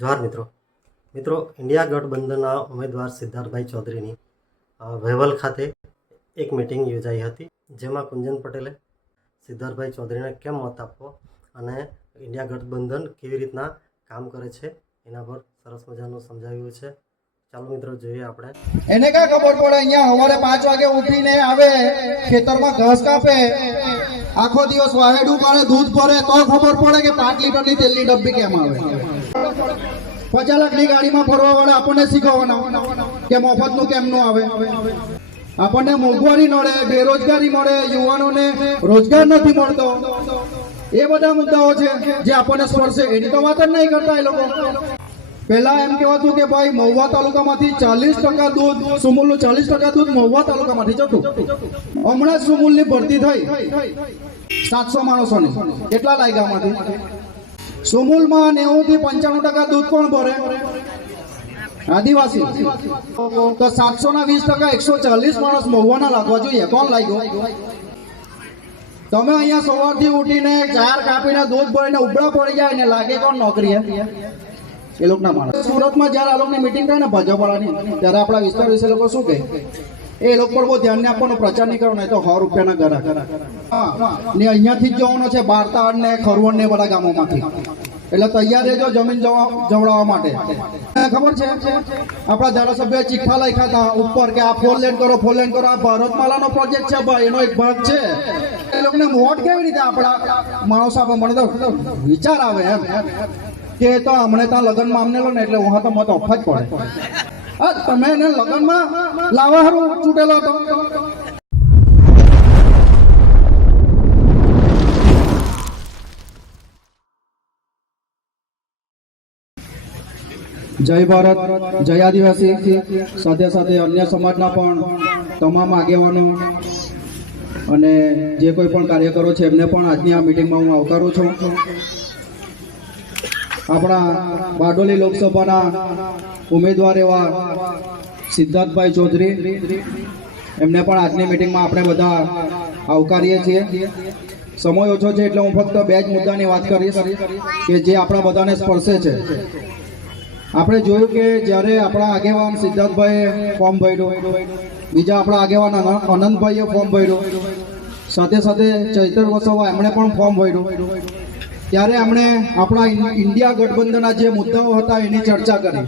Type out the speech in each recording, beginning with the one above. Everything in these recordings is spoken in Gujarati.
જોહાર મિત્રો. મિત્રો ઇન્ડિયા ગઠબંધનના ઉમેદવાર સિદ્ધાર્થભાઈ ચૌધરીની વહેવલ ખાતે એક મિટિંગ યોજાઈ હતી, જેમાં કુંજન પટેલે સિદ્ધાર્થભાઈ ચૌધરીને કેમ મત આપવો અને ઇન્ડિયા ગઠબંધન કેવી રીતના કામ કરે છે, એના પર સરસ મજાનું સમજાવ્યું છે. ચાલો મિત્રો, જોઈએ આપણે. એને ક્યાં ખબર પડે, અહીંયા સવારે પાંચ વાગે ઉઠીને આવે, ખેતરમાં ઘાસ કાપે, આખો દિવસ વાહેડું કરે દૂધ ભરે, તો ખબર પડે કે પાંચ લીટરની તેલની ડબ્બી કેમ આવે. પચાસ લાખની ગાડીમાં ફરવા વાળા આપણને શીખવવાના. કે મફતનું કેમનું આવે? આપણને મોંઘવારી મળે, બેરોજગારી મળે, યુવાનોને રોજગાર નથી મળતો. એ બધા મુદ્દાઓ છે જે આપણને સ્પર્શે. એની તો વાત જ નહીં કરતા એ લોકો. પહેલા એમ કહેવાતું કે ભાઈ, મહુવા તાલુકામાંથી ચાલીસ ટકા દૂધ, સુમૂલનું ચાલીસ ટકા દૂધ મહુવા તાલુકામાંથી જતું. હમણાં જ સુમુલની ભરતી થઈ. સાતસો માણસોની. કેટલા લાયગામાંથી સુમુલમાં નેવું થી પંચાણું ટકા દૂધ કોણ ભરે? આદિવાસી. તો સાતસો ના વીસ ટકા એકસો ચાલીસ માણસ મહુવાના લાગવા જોઈએ. કોણ લાગ્યો? તમે અહીંયા સવારથી ઉઠીને ચાર કાપીને દૂધ ભરીને ઉબળા પડી જાય ને લાગે કોણ નોકરી એ લોકોના માણસ. સુરતમાં જ્યારે આ લોકોની મિટિંગ થાય ને ભાજપવાળાની ત્યારે આપણા વિસ્તાર વિશે લોકો શું કહે? એ લોકો પર બહુ ધ્યાન આપવાનો પ્રચાર નહીં કરવાનો નહીં તો સો રૂપિયાના ઘરા ને અહીંયાથી જ જવાનો છે બારતાડ ને ખરવણ ને બધા ગામોમાંથી. એટલે તૈયાર રહેજો જમીન જવા- જવડાવવા માટે. ખબર છે? આપણા ધારાસભ્ય ચિઠ્ઠા લખ્યા હતા ઉપર કે આ ફોર લેન કરો, ફોર લેન કરો, આ ભારતમાલાનો પ્રોજેક્ટ છે ભાઈ, એનો એક ભાગ છે. એ લોકોને વોટ કેવી રીતે આપણા માણસો આપે મળે તો વિચાર આવે એમ કે તો હમણે ત્યાં લગ્નમાં અમને લો ને એટલે હું તો મત ઓફ જ પડે. તમે એને લગ્નમાં લાવવા હારું ચૂંટેલો હતો જય ભારત, જય આદિવાસી. સાથે સાથે અન્ય સમાજના પણ તમામ આગેવાનો અને જે કોઈ પણ કાર્યકરો છે, એમને પણ આજની આ મિટિંગમાં હું આવકારું છું. આપણા બારડોલી લોકસભાના ઉમેદવાર એવા સિદ્ધાર્થભાઈ ચૌધરી, એમને પણ આજની મિટિંગમાં આપણે બધા આવકારીએ છીએ. સમય ઓછો છે એટલે હું ફક્ત બે જ મુદ્દાની વાત કરીશ કે જે આપણા બધાને સ્પર્શે છે. આપણે જોયું કે જ્યારે આપણા આગેવાન સિદ્ધાર્થભાઈએ ફોર્મ ભર્યું, બીજા આપણા આગેવાન અનંતભાઈએ ફોર્મ ભર્યું, સાથે સાથે ચૈતર વસાવા એમણે પણ ફોર્મ ભર્યું. ત્યારે એમણે આપણા ઇન્ડિયા ગઠબંધનના જે મુદ્દાઓ હતા એની ચર્ચા કરી.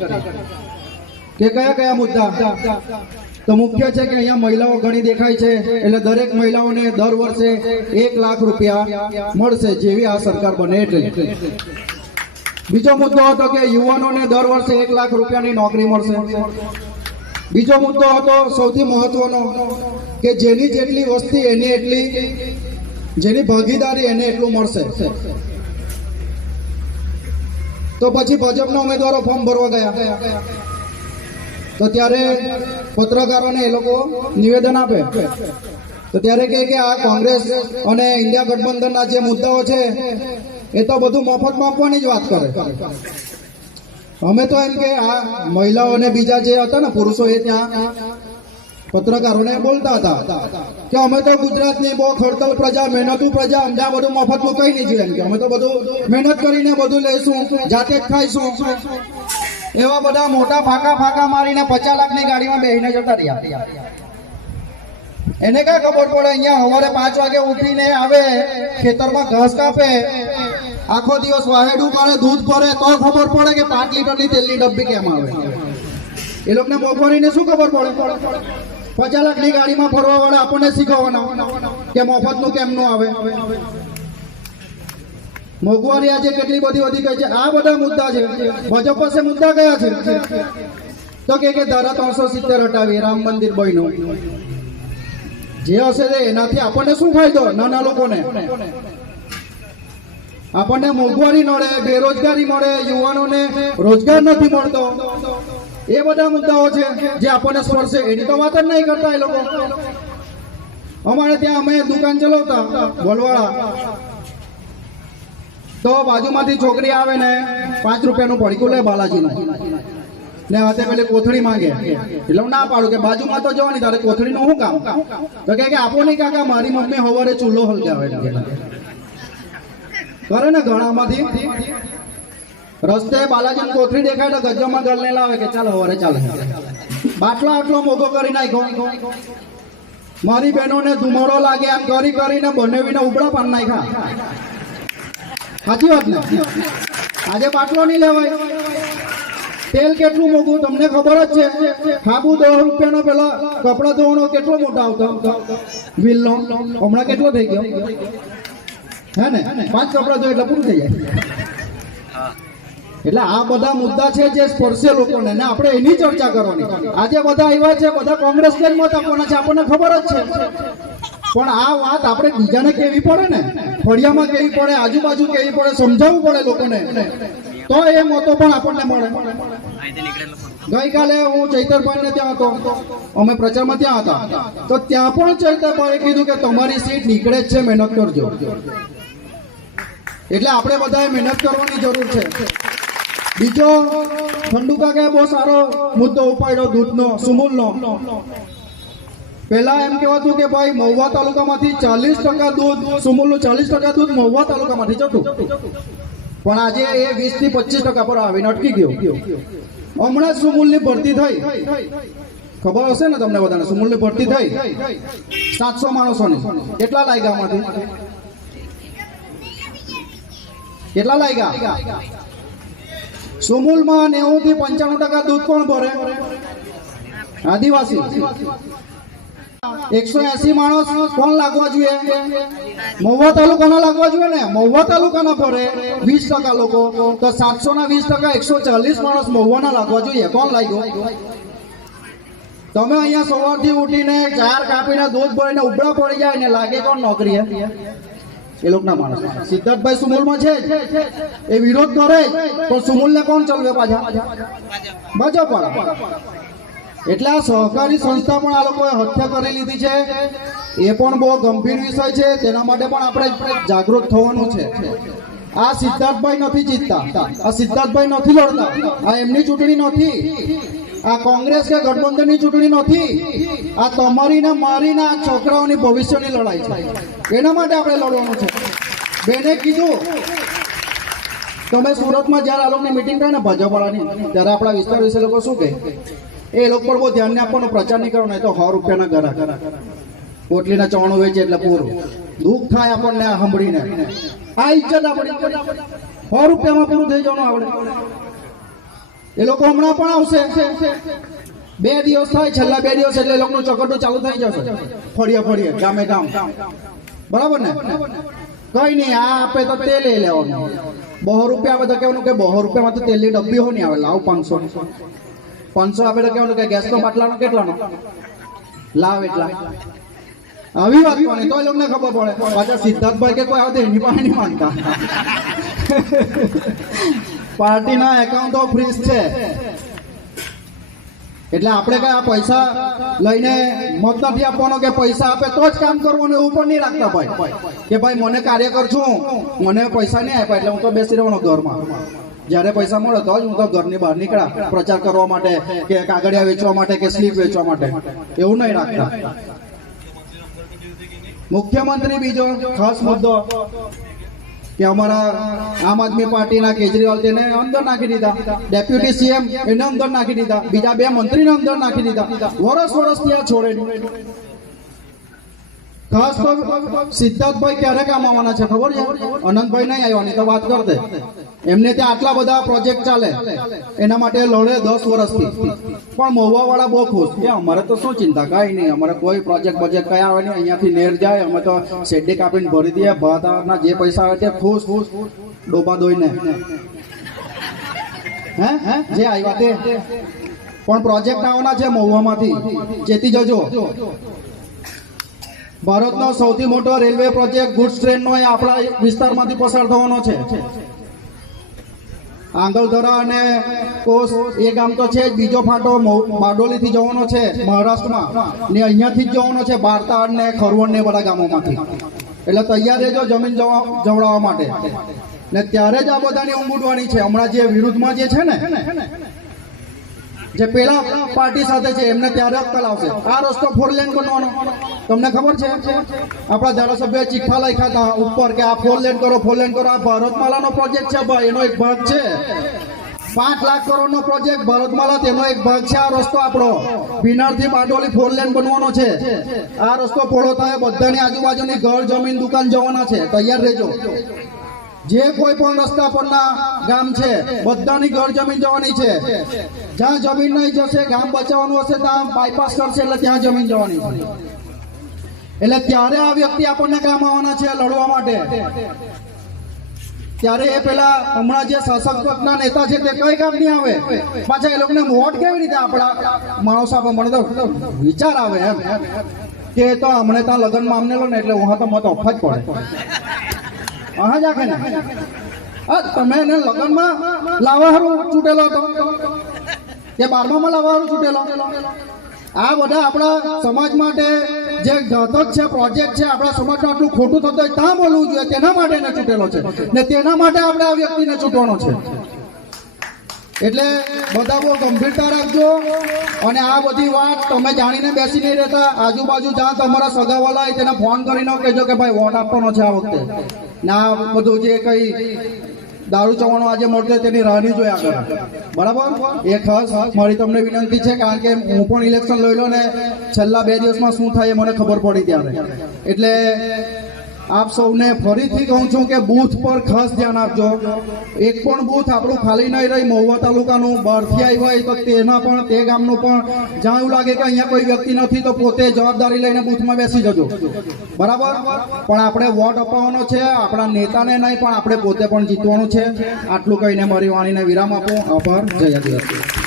કે કયા કયા મુદ્દા? તો મુખ્ય છે કે અહીંયા મહિલાઓ ઘણી દેખાય છે, એટલે દરેક મહિલાઓને દર વર્ષે એક લાખ રૂપિયા મળશે જેવી આ સરકાર બને એટલે. બીજો મુદ્દો હતો કે યુવાનોને દર વર્ષે એક લાખ રૂપિયાની નોકરી મળશે. બીજો મુદ્દો હતો સૌથી મહત્વનો કે જેની જેટલી વસ્તી એની એટલી, જેની ભાગીદારી એને એટલું મળશે. તો પછી ભાજપના ઉમેદવારો ફોર્મ ભરવા ગયા. તો ત્યારે પત્રકારોને એ લોકો નિવેદન આપે. તો ત્યારે કહે કે આ કોંગ્રેસ અને ઇન્ડિયા ગઠબંધનના જે મુદ્દાઓ છે એ તો બધું મફતમાં આપવાની જ વાત કરે. અમે તો એમ કે આ મહિલાઓ અને બીજા જે હતા ને પુરુષો એ ત્યાં પત્રકારોને બોલતા હતા કે અમે તો ગુજરાતની બહુ ખડતલ પ્રજા, મહેનતુ પ્રજા, અમને આ બધું મફતનું કઈ નહીં એમ કે. અમે તો બધું મહેનત કરીને બધું લઈશું, જાતે જ ખાઈશું. એવા બધા મોટા ફાંકા ફાંકા મારીને પચાસ લાખની ગાડીમાં બેહીને જતા રહ્યા. એને ક્યાં ખબર પડે? અહીંયા સવારે પાંચ વાગે ઉઠીને આવે, ખેતરમાં ઘાસ કાપે આખો દિવસ વાહેડું કરે દૂધ ભરે, તો ખબર પડે કે પાંચ લીટરની તેલની ડબ્બી કેમ આવે. એ લોકોને મોંઘવારીને શું ખબર પડે? પચાસ લાખની ગાડીમાં ફરવા વાળા આપણને શીખવવાના કે મફતનું કેમનું આવે. મોંઘવારી આજે કેટલી બધી વધી ગઈ છે. આ બધા મુદ્દા છે. ભાજપ પાસે મુદ્દા કયા છે? તો કે કે ધારા ત્રણસો સિત્તેર હટાવી, રામ મંદિર બન્યું. જે હશે એનાથી આપણને શું ફાયદો? નાના લોકોને. આપણને મોંઘવારી નડે બેરોજગારી મળે, યુવાનોને રોજગાર નથી મળતો. એ બધા મુદ્દાઓ છે જે આપણને સ્પર્શે. એની તો વાત જ નહીં કરતા એ લોકો. અમારે ત્યાં અમે દુકાન ચલાવતા બોલવાળા તો બાજુમાંથી છોકરી આવે ને, પાંચ રૂપિયાનું પડીકું લે બાલાજીનું. ને હાથે પેલી કોથળી માંગે. એટલે હું ના પાડું કે બાજુમાં તો જવાની, તારે કોથળીનું શું કામ? તો કે આપો નહીં કાકા, મારી મમ્મી હવારે ચૂલો હલગાવે. કરે ને ઘણામાંથી રસ્તે બાલાજી કોથળી દેખાય તો ગજ્જામાં ગળને લાવે કે ચાલો હવે ચાલે. બાટલો આટલો મોગો કરી નાખ્યો. મારી બહેનોને ધુમાડો લાગે એમ કરી કરીને બનેવીને ઉબળા પાન નાખ્યા. સાચી વાત ને? આજે બાટલો નહીં લેવાય. તેલ કેટલું મોંઘું તમને ખબર જ છે. સાબુ દસ રૂપિયાનો પેલો કપડા ધોવાનો કેટલો મોટો આવતો. લોન હમણાં કેટલો થઈ ગયો? હે ને? પાંચ કપડા જો એટલે પૂરું થઈ જાય. એટલે આ બધા મુદ્દા છે જે સ્પર્શે લોકોને ને આપણે એની ચર્ચા કરવાની. આજે બધા આવ્યા છે, બધા કોંગ્રેસ ને મત આપવાના છે, આપણને ખબર જ છે. પણ આ વાત આપણે બીજાને કેવી પડે ને? ફળિયામાં કેવી પડે, આજુબાજુ કેવી પડે, સમજાવવું પડે લોકોને. તો એ મતો પણ આપણને મળે. ગઈકાલે હું ચૈતરભાઈ ને ત્યાં હતો. અમે પ્રચારમાં ત્યાં હતા. તો ત્યાં પણ ચૈતરભાઈએ કીધું કે તમારી સીટ નીકળે જ છે, મહેનત કરજો. એટલે આપણે બધાએ મહેનત કરવાની જરૂર છે. બીજો, ઠંડુકા કાકાએ બહુ સારો મુદ્દો ઉપાડ્યો દૂધનો, સુમૂલનો. પહેલા એમ કહેવાતું કે ભાઈ, મહુવા તાલુકામાંથી ચાલીસ ટકા દૂધ, સુમૂલનું ચાલીસ ટકા દૂધ મહુવા તાલુકામાંથી જતું. પણ આજે એ વીસથી પચીસ ટકા પર આવીને અટકી ગયો. હમણાં જ સુમૂલની ભરતી થઈ. ખબર હશે ને તમને બધાને? સુમૂલની ભરતી થઈ. સાતસો માણસોની. કેટલા લાગ્યા કેટલા લાગ્યા? સુમૂલમાં નેવું થી પંચાણું ટકા દૂધ કોણ ભરે? આદિવાસી. એકસો એસી માણસ કોણ લાગવા જોઈએ? મહુવા તાલુકાના લાગવા જોઈએ ને? મહુવા તાલુકાના ભરે વીસ ટકા લોકો. તો સાતસો ના વીસ ટકા એકસો ચાલીસ માણસ મહુવાના લાગવા જોઈએ. કોણ લાગ્યો? તમે અહીંયા સવારથી ઉઠીને ચાર કાપીને દૂધ ભરીને ઉબળા પડી જાય ને લાગે કોણ નોકરી એ લોકોના માણસ. સિદ્ધાર્થભાઈ સુમુલમાં છે એ વિરોધ કરે તો સુમુલને કોણ ચલવે પાછા? ભાજપ એટલે આ સહકારી સંસ્થા પણ આ લોકોએ હત્યા કરી લીધી છે. એ પણ બહુ ગંભીર વિષય છે. તેના માટે પણ આપણે જાગૃત થવાનું છે. આ સિદ્ધાર્થભાઈ નથી જીતતા. આ સિદ્ધાર્થભાઈ નથી લડતા. આ એમની ચૂંટણી નથી. આ કોંગ્રેસ કે ગઠબંધનની ચૂંટણી નથી. આ તમારી ને મારી ને આ છોકરાઓની ભવિષ્યની લડાઈ છે. એના માટે આપણે લડવાનું છે. બેને કીધું, તમે સુરતમાં જ્યારે આ લોકોની મિટિંગ થાય ને ભાજપવાળાની, ત્યારે આપણા વિસ્તાર વિશે લોકો શું કહે? એ લોકો પર બહુ ધ્યાન ને આપવાનો પ્રચાર નહીં કરો, નહીં તો સો રૂપિયાના ગરા પોટલીના ચવાણું વેચે એટલે પૂરું. દુઃખ થાય આપણને આ સાંભળીને. આ ઇજ્જત આપણી. સો રૂપિયામાં પૂરું થઈ જવાનું આપણે. એ લોકો હમણાં પણ આવશે. બે દિવસ થાય, છેલ્લા બે દિવસ એટલે લોકોનું ચકડું ચાલુ થઈ જશે. ફળીએ ફળીએ, ગામે ગામ. બરાબર ને? કઈ નહીં, આ આપે તો તેલ એ લેવાનું. બહો રૂપિયા આવે તો કહેવાનું કે બહો રૂપિયામાં તો તેલની ડબ્બી હો નહીં આવે. લાવ પાંચસો. પાંચસો આપે તો કહેવાનું કે ગેસનો બાટલાનો કેટલાનો? લાવ એટલા. આવી વાત કોને? તો લોકોને ખબર પડે. પાછા સિદ્ધાર્થભાઈ કે કોઈ આવે તો એની પાસે નહીં માનતા. પાર્ટીના એકાઉન્ટો ફ્રીઝ છે. એટલે આપણે કઈ આ પૈસા લઈને મત નથી આપવાનો કે પૈસા આપે તો જ કામ કરવું એવું પણ નહીં રાખતા ભાઈ. કે ભાઈ, મને કાર્યકર છું. મને પૈસા નહીં આપ્યા એટલે હું તો બેસી રહેવાનો ઘરમાં. જ્યારે પૈસા મળે તો જ હું તો ઘરની બહાર નીકળ્યા પ્રચાર કરવા માટે કે કાગળિયા વેચવા માટે કે સ્લીપ વેચવા માટે. એવું નહીં રાખતા. મુખ્યમંત્રી બીજો ખાસ મુદ્દો. કે અમારા આમ આદમી પાર્ટીના કેજરીવાલ તેને અંદર નાખી દીધા. ડેપ્યુટી સીએમ એને અંદર નાખી દીધા. બીજા બે મંત્રીને અંદર નાખી દીધા. વરસ વરસથી આ છોડે. ખાસ સિદ્ધાર્થભાઈ ક્યારે કામ આવવાના છે ખબર છે? અનંતભાઈ નહીં આવવાની તો વાત કર દે એમને ત્યાં આટલા બધા પ્રોજેક્ટ ચાલે. એના માટે લડે દસ વર્ષથી. પણ મહુવા વાળા બહુ ખુશ. કે અમારે તો શું ચિંતા? કઈ નહીં. અમારે કોઈ પ્રોજેક્ટ બજેક્ટ કયા આવે નહીં. અહીંયાથી નેર જાય. અમે તો શેડે કાપીને ભરી દઈએ. ભાતાના જે પૈસા આવે તે ખુશ. ખુશ ડોબા દોઈને. હે? હે જે આવ્યા તે. પણ પ્રોજેક્ટ આવવાના છે મહુવામાંથી. ચેતી જજો. ભારતનો સૌથી મોટો રેલવે પ્રોજેક્ટ ગુડ્સ ટ્રેનનો એ આપણા વિસ્તારમાંથી પસાર થવાનો છે. આંગલધરા અને કોસ એ ગામ તો છે જ. બીજો ફાટો બારડોલીથી જવાનો છે, મહારાષ્ટ્રમાં. ને અહીંયાથી જ જવાનો છે, બારતાડ ને ખરવણ ને બધા ગામોમાંથી. એટલે તૈયાર રહેજો જમીન જવડાવવા માટે. ને ત્યારે જ આ બધાની ઊંઘ છે. હમણાં જે વિરુદ્ધમાં જે છે ને જે પેલા પાર્ટી સાથે છે, એમને ત્યારે અક્કલ આવશે આ રસ્તો ફોર લેન બનવાનો તમને ખબર છે? આપણા ધારાસભ્ય ચિઠ્ઠા લખ્યા હતા ઉપર કે આ ફોર લેન કરો ફોર લેન કરો. આ ભારતમાલાનો પ્રોજેક્ટ છે ભાઈ, એનો એક ભાગ છે. પાંચ લાખ કરોડનો પ્રોજેક્ટ ભરતમાલા, તેનો એક ભાગ છે આ રસ્તો આપણો. ભીનારથી બારડોલી ફોર લેન બનવાનો છે. આ રસ્તો પોળો થાય, બધાની આજુબાજુની ઘર, જમીન, દુકાન જવાના છે. તૈયાર રહેજો. જે કોઈ પણ રસ્તા પરના ગામ છે, બધાની ઘર જમીન જવાની છે. જ્યાં જમીન નહીં જશે, ગામ બચાવવાનું હશે, ત્યાં બાયપાસ કરશે, એટલે ત્યાં જમીન જવાની એટલે ત્યારે આ વ્યક્તિ આપણને કામ આવવાના છે લડવા માટે. ત્યારે એ પેલા હમણાં જે પક્ષના નેતા છે, તે કઈ કામ નહીં આવે. પાછા એ લોકોને વોટ કેવી રીતે આપણા માણસ આપે મને તો વિચાર આવે એમ. કે તો હમણે ત્યાં લગ્નમાં અમને લો ને, એટલે હું તો મત ઓફ જ પડે. હા જાખે હા, તમે એને લગ્નમાં લાવવા હારું છૂટેલો હતો. કે બારમામાં લાવવા હારું છૂટેલો. આ બધા આપણા સમાજ માટે જે ઘાતક છે, પ્રોજેક્ટ છે, આપણા સમાજમાં આટલું ખોટું થતું હોય ત્યાં બોલવું જોઈએ. તેના માટે એને છૂટેલો છે. ને તેના માટે આપણે આ વ્યક્તિને છૂટવાનો છે. એટલે બધા બહુ ગંભીરતા રાખજો. અને આ બધી વાત તમે જાણીને બેસી નહીં રહેતા. આજુબાજુ જ્યાં તમારા સગાવાલા હોય, તેને ફોન કરીને કહેજો કે ભાઈ વોટ આપવાનો છે આ વખતે. ના, બધું જે કઈ દારૂ ચવાનો આજે મળતો તેની રાહની જોયા કરે. બરાબર? એ ખાસ મારી તમને વિનંતી છે, કારણ કે હું પણ ઇલેક્શન લઈ લો ને, છેલ્લા બે દિવસમાં શું થાય એ મને ખબર પડી ત્યારે. એટલે આપ સૌને ફરીથી કહું છું કે બૂથ પર ખાસ ધ્યાન આપજો. એક પણ બૂથ આપણું ખાલી નહીં રહી. મહુવા તાલુકાનું બહારથી આવ્યું હોય તો તેના પણ, તે ગામનું પણ. જ્યાં એવું લાગે કે અહીંયા કોઈ વ્યક્તિ નથી તો પોતે જવાબદારી લઈને બૂથમાં બેસી જજો. બરાબર? પણ આપણે વોટ અપાવવાનો છે, આપણા નેતાને નહીં, પણ આપણે પોતે પણ જીતવાનું છે. આટલું કહીને મારી વાણીને વિરામ આપો. આભાર. જય આદિવાસી.